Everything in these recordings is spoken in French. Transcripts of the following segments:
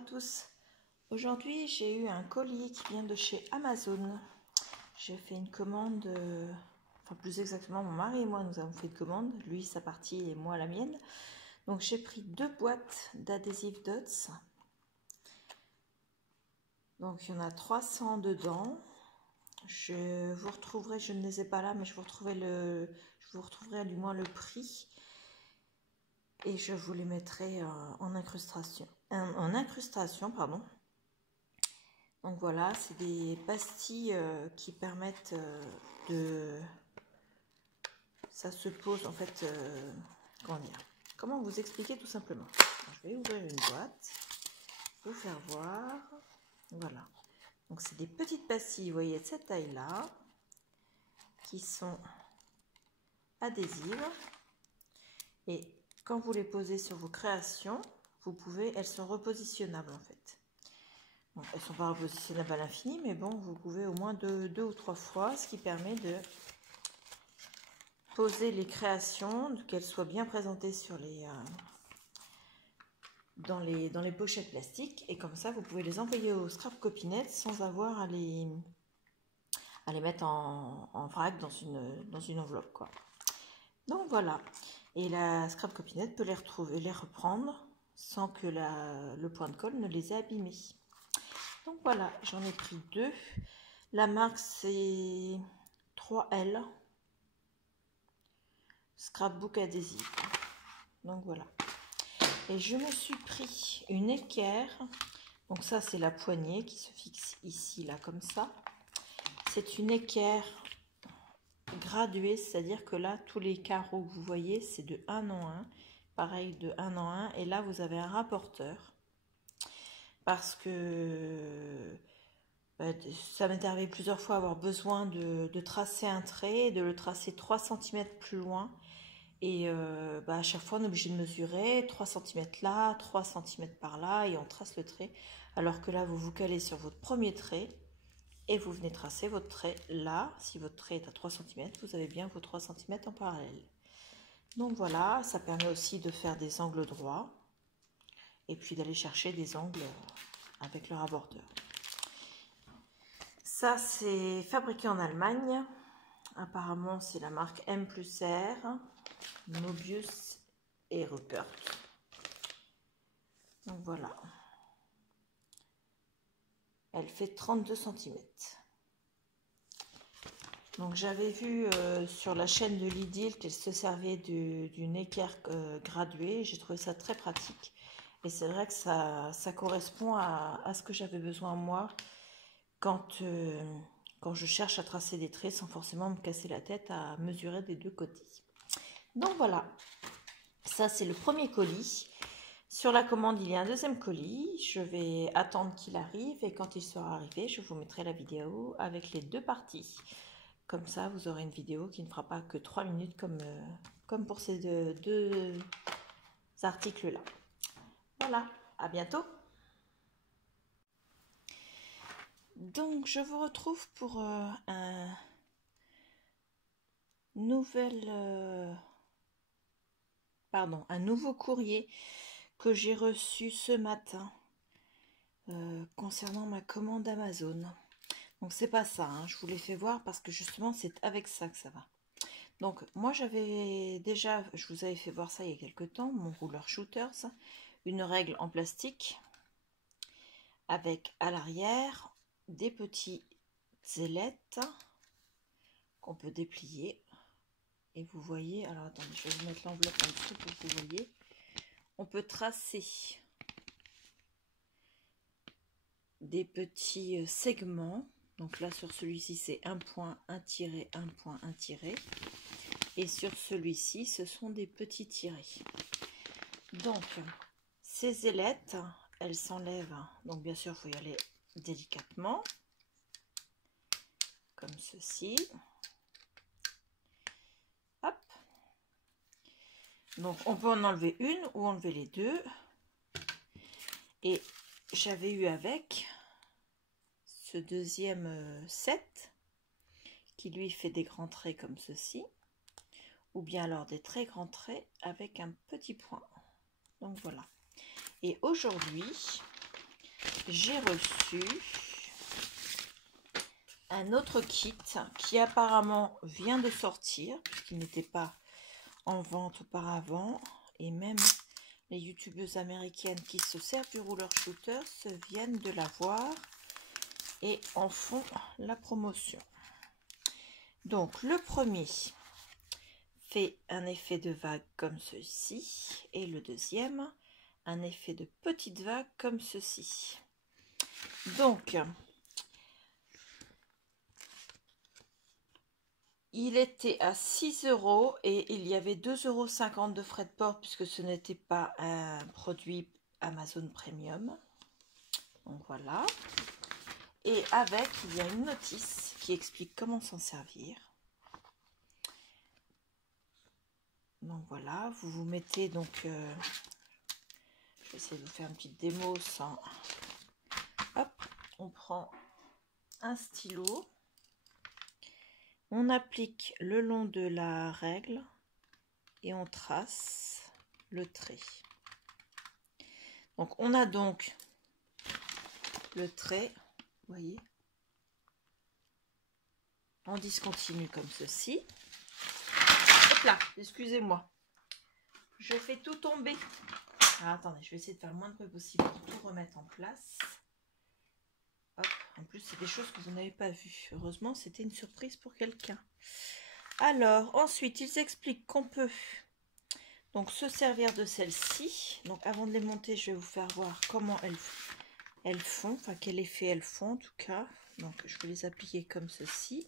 à tous. Aujourd'hui, j'ai eu un colis qui vient de chez Amazon. J'ai fait une commande, enfin plus exactement mon mari et moi nous avons fait une commande, lui sa partie et moi la mienne. Donc j'ai pris 2 boîtes d'adhésifs Dots. Donc il y en a 300 dedans. Je vous retrouverai, je ne les ai pas là, mais je vous retrouverai du moins le prix. Et je vous les mettrai en incrustation. Pardon. Donc voilà, c'est des pastilles qui permettent de... Ça se pose en fait... comment vous expliquer tout simplement. Alors, je vais ouvrir une boîte, vous faire voir. Voilà. Donc c'est des petites pastilles, vous voyez, de cette taille-là, qui sont adhésives. Et quand vous les posez sur vos créations, elles sont repositionnables en fait. Bon, elles ne sont pas repositionnables à l'infini, mais bon, vous pouvez au moins deux ou trois fois, ce qui permet de poser les créations, qu'elles soient bien présentées sur dans les pochettes plastiques. Et comme ça, vous pouvez les envoyer au scrap copinette sans avoir à les mettre en vrac dans une enveloppe, quoi. Donc voilà. Et la scrap copinette peut les reprendre sans que le point de colle ne les ait abîmés. Donc voilà, j'en ai pris 2. La marque c'est 3L. Scrapbook adhésif. Donc voilà. Et je me suis pris une équerre. Donc ça c'est la poignée qui se fixe ici, là, comme ça. C'est une équerre graduée, c'est-à-dire que là, tous les carreaux que vous voyez, c'est de 1 en 1. Pareil, de 1 en 1. Et là, vous avez un rapporteur. Parce que ça m'est arrivé plusieurs fois avoir besoin de tracer un trait, de le tracer 3 cm plus loin. Et à chaque fois, on est obligé de mesurer 3 cm là, 3 cm par là, et on trace le trait. Alors que là, vous vous calez sur votre premier trait, et vous venez tracer votre trait là. Si votre trait est à 3 cm, vous avez bien vos 3 cm en parallèle. Donc voilà, ça permet aussi de faire des angles droits, et puis d'aller chercher des angles avec le rapporteur. Ça, c'est fabriqué en Allemagne. Apparemment, c'est la marque M+R, Mobius et Rupert. Donc voilà. Elle fait 32 cm. Donc j'avais vu sur la chaîne de Lidl qu'elle se servait d'une équerre graduée. J'ai trouvé ça très pratique. Et c'est vrai que ça correspond à ce que j'avais besoin moi quand je cherche à tracer des traits sans forcément me casser la tête à mesurer des deux côtés. Donc voilà, ça c'est le premier colis. Sur la commande, il y a un deuxième colis. Je vais attendre qu'il arrive et quand il sera arrivé, je vous mettrai la vidéo avec les 2 parties. Comme ça, vous aurez une vidéo qui ne fera pas que 3 minutes comme pour ces deux articles-là. Voilà, à bientôt. Donc, je vous retrouve pour un nouveau courrier que j'ai reçu ce matin concernant ma commande Amazon. Donc c'est pas ça, hein, je vous l'ai fait voir parce que justement c'est avec ça que ça va. Donc moi je vous avais fait voir ça il y a quelques temps, mon rouleur shooters, une règle en plastique avec à l'arrière des petites ailettes qu'on peut déplier. Et vous voyez, alors attendez, je vais vous mettre l'enveloppe en dessous pour que vous voyez. On peut tracer des petits segments. Donc là sur celui-ci c'est un point, un tiré, un point, un tiré. Et sur celui-ci ce sont des petits tirés. Donc ces ailettes, elles s'enlèvent. Donc bien sûr il faut y aller délicatement. Comme ceci. Hop. Donc on peut en enlever une ou enlever les deux. Et j'avais eu avec ce deuxième set qui lui fait des grands traits comme ceci, ou bien alors des très grands traits avec un petit point. Donc voilà. Et aujourd'hui j'ai reçu un autre kit qui apparemment vient de sortir, puisqu'il n'était pas en vente auparavant. Et même les youtubeuses américaines qui se servent du roller shooter se viennent de l'avoir et en font la promotion. Donc le premier fait un effet de vague comme ceci et le deuxième un effet de petite vague comme ceci. Donc il était à 6 € et il y avait 2,50 € de frais de port puisque ce n'était pas un produit Amazon Premium. Donc voilà. Et avec, il y a une notice qui explique comment s'en servir. Donc voilà, vous vous mettez donc... je vais essayer de vous faire une petite démo sans... Hop, on prend un stylo. On applique le long de la règle et on trace le trait. Donc on a donc le trait, vous voyez, en discontinu comme ceci. Hop là, excusez-moi, je fais tout tomber. Alors, attendez, je vais essayer de faire le moins de bruit possible pour tout remettre en place. Hop. En plus, c'est des choses que vous n'avez pas vues. Heureusement, c'était une surprise pour quelqu'un. Alors, ensuite, ils expliquent qu'on peut donc se servir de celle-ci. Donc, avant de les monter, je vais vous faire voir comment elles font, enfin quel effet elles font en tout cas. Donc, je vais les appliquer comme ceci.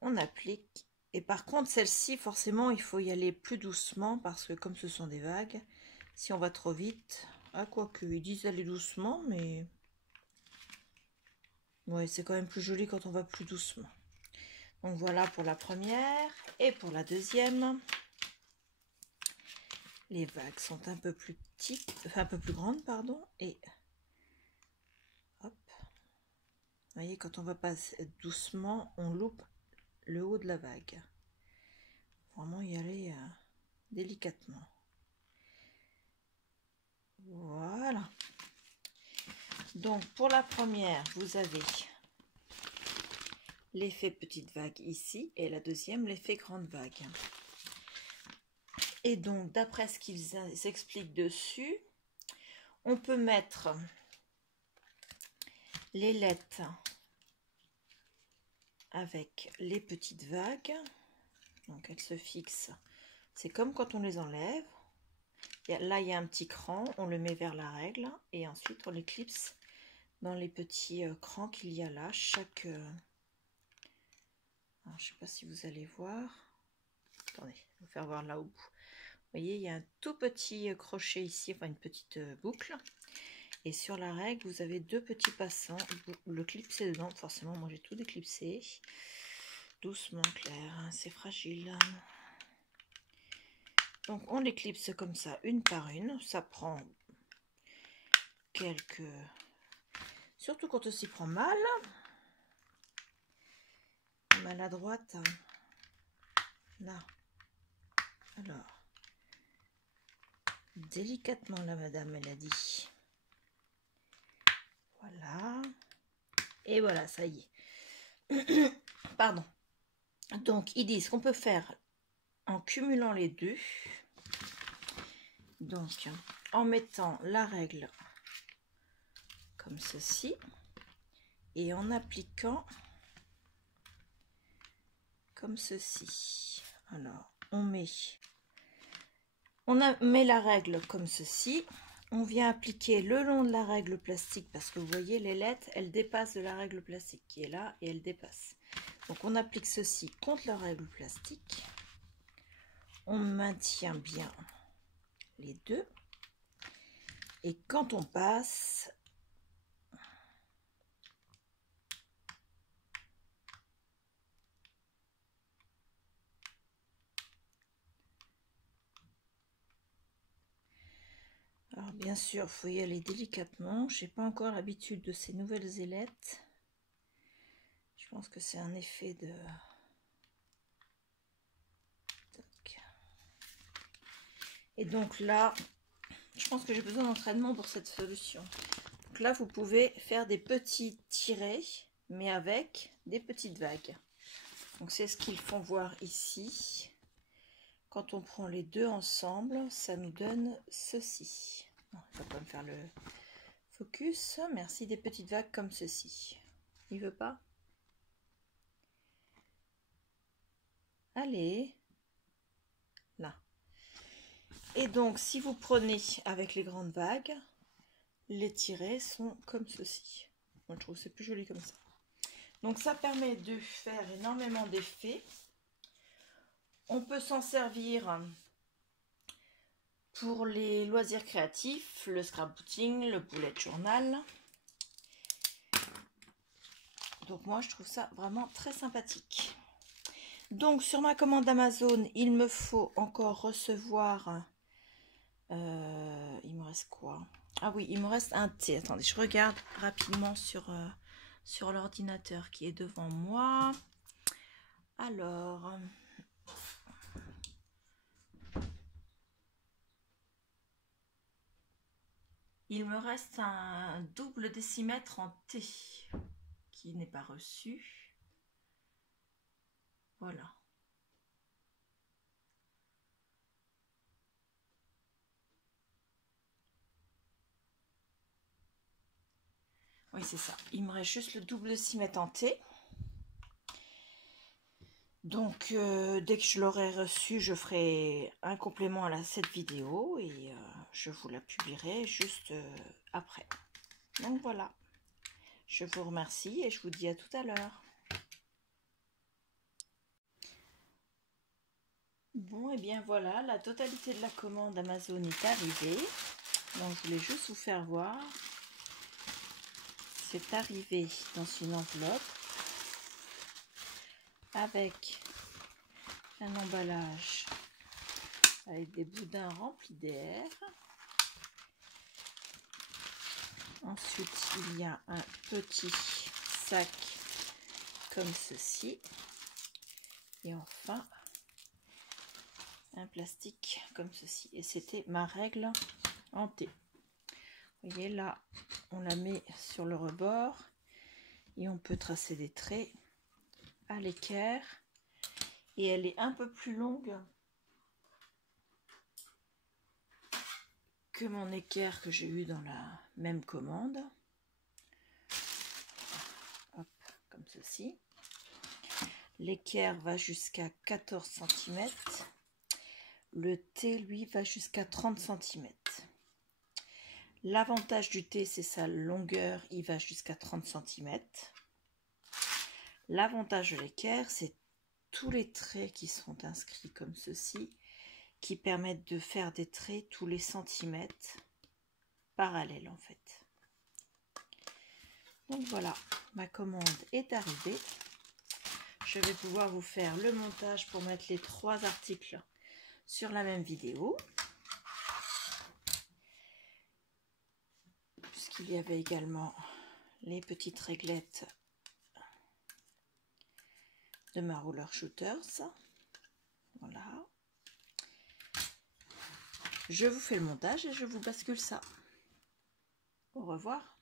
On applique. Et par contre, celle-ci, forcément, il faut y aller plus doucement parce que comme ce sont des vagues, si on va trop vite, quoique ils disent aller doucement, mais ouais, c'est quand même plus joli quand on va plus doucement. Donc voilà pour la première. Et pour la deuxième, les vagues sont un peu plus petites, enfin un peu plus grandes, pardon. Et hop, vous voyez, quand on va passer doucement, on loupe le haut de la vague. Vraiment y aller délicatement. Voilà. Donc pour la première, vous avez l'effet petite vague ici et la deuxième l'effet grande vague. Et donc d'après ce qu'ils expliquent dessus, on peut mettre l'ailettes avec les petites vagues. Donc elles se fixent. C'est comme quand on les enlève. Là il y a un petit cran, on le met vers la règle et ensuite on les clipse dans les petits crans qu'il y a là. Chaque... Alors, je ne sais pas si vous allez voir. Attendez, je vais vous faire voir là au bout. Vous voyez, il y a un tout petit crochet ici, enfin une petite boucle. Et sur la règle, vous avez deux petits passants. Vous le clipsez dedans. Forcément, moi j'ai tout déclipsé. Doucement, Claire, hein, c'est fragile. Donc on les clipse comme ça, une par une. Ça prend quelques... Surtout quand on s'y prend mal. Maladroite. Là. Alors. Délicatement là, madame, elle a dit. Voilà. Et voilà, ça y est. Pardon. Donc, ils disent qu'on peut faire en cumulant les deux. Donc, en mettant la règle comme ceci. Et en appliquant comme ceci. Alors, on met la règle comme ceci. On vient appliquer le long de la règle plastique parce que vous voyez, les lettres, elles dépassent de la règle plastique qui est là et elles dépassent. Donc, on applique ceci contre la règle plastique. On maintient bien les deux. Et quand on passe, alors bien sûr, il faut y aller délicatement. Je n'ai pas encore l'habitude de ces nouvelles ailettes. Je pense que c'est un effet de... Et donc là, je pense que j'ai besoin d'entraînement pour cette solution. Donc là, vous pouvez faire des petits tirets, mais avec des petites vagues. Donc c'est ce qu'ils font voir ici. Quand on prend les deux ensemble, ça nous donne ceci. Non, il ne va pas me faire le focus. Merci, des petites vagues comme ceci. Il veut pas? Allez. Là. Et donc, si vous prenez avec les grandes vagues, les tirets sont comme ceci. Moi, je trouve que c'est plus joli comme ça. Donc, ça permet de faire énormément d'effets. On peut s'en servir pour les loisirs créatifs, le scrapbooking, le bullet journal. Donc moi, je trouve ça vraiment très sympathique. Donc, sur ma commande Amazon, il me faut encore recevoir... il me reste quoi? Ah oui, il me reste un thé. Attendez, je regarde rapidement sur l'ordinateur qui est devant moi. Alors... il me reste un double décimètre en thé qui n'est pas reçu. Voilà. Oui, c'est ça. Il me reste juste le double décimètre en thé. Donc, dès que je l'aurai reçu, je ferai un complément à cette vidéo et je vous la publierai juste après. Donc voilà. Je vous remercie et je vous dis à tout à l'heure. Bon, et bien voilà, la totalité de la commande Amazon est arrivée. Donc, je voulais juste vous faire voir. C'est arrivé dans une enveloppe avec un emballage avec des boudins remplis d'air. Ensuite, il y a un petit sac comme ceci. Et enfin, un plastique comme ceci. Et c'était ma règle en thé. Vous voyez là, on la met sur le rebord et on peut tracer des traits à l'équerre. Et elle est un peu plus longue que mon équerre que j'ai eu dans la même commande. Hop, comme ceci. L'équerre va jusqu'à 14 cm. Le thé, lui, va jusqu'à 30 cm. L'avantage du thé, c'est sa longueur, il va jusqu'à 30 cm. L'avantage de l'équerre, c'est tous les traits qui sont inscrits comme ceci, qui permettent de faire des traits tous les centimètres parallèles en fait. Donc voilà, ma commande est arrivée. Je vais pouvoir vous faire le montage pour mettre les 3 articles sur la même vidéo. Puisqu'il y avait également les petites réglettes de ma Roller Shooters. Voilà. Je vous fais le montage et je vous bascule ça. Au revoir.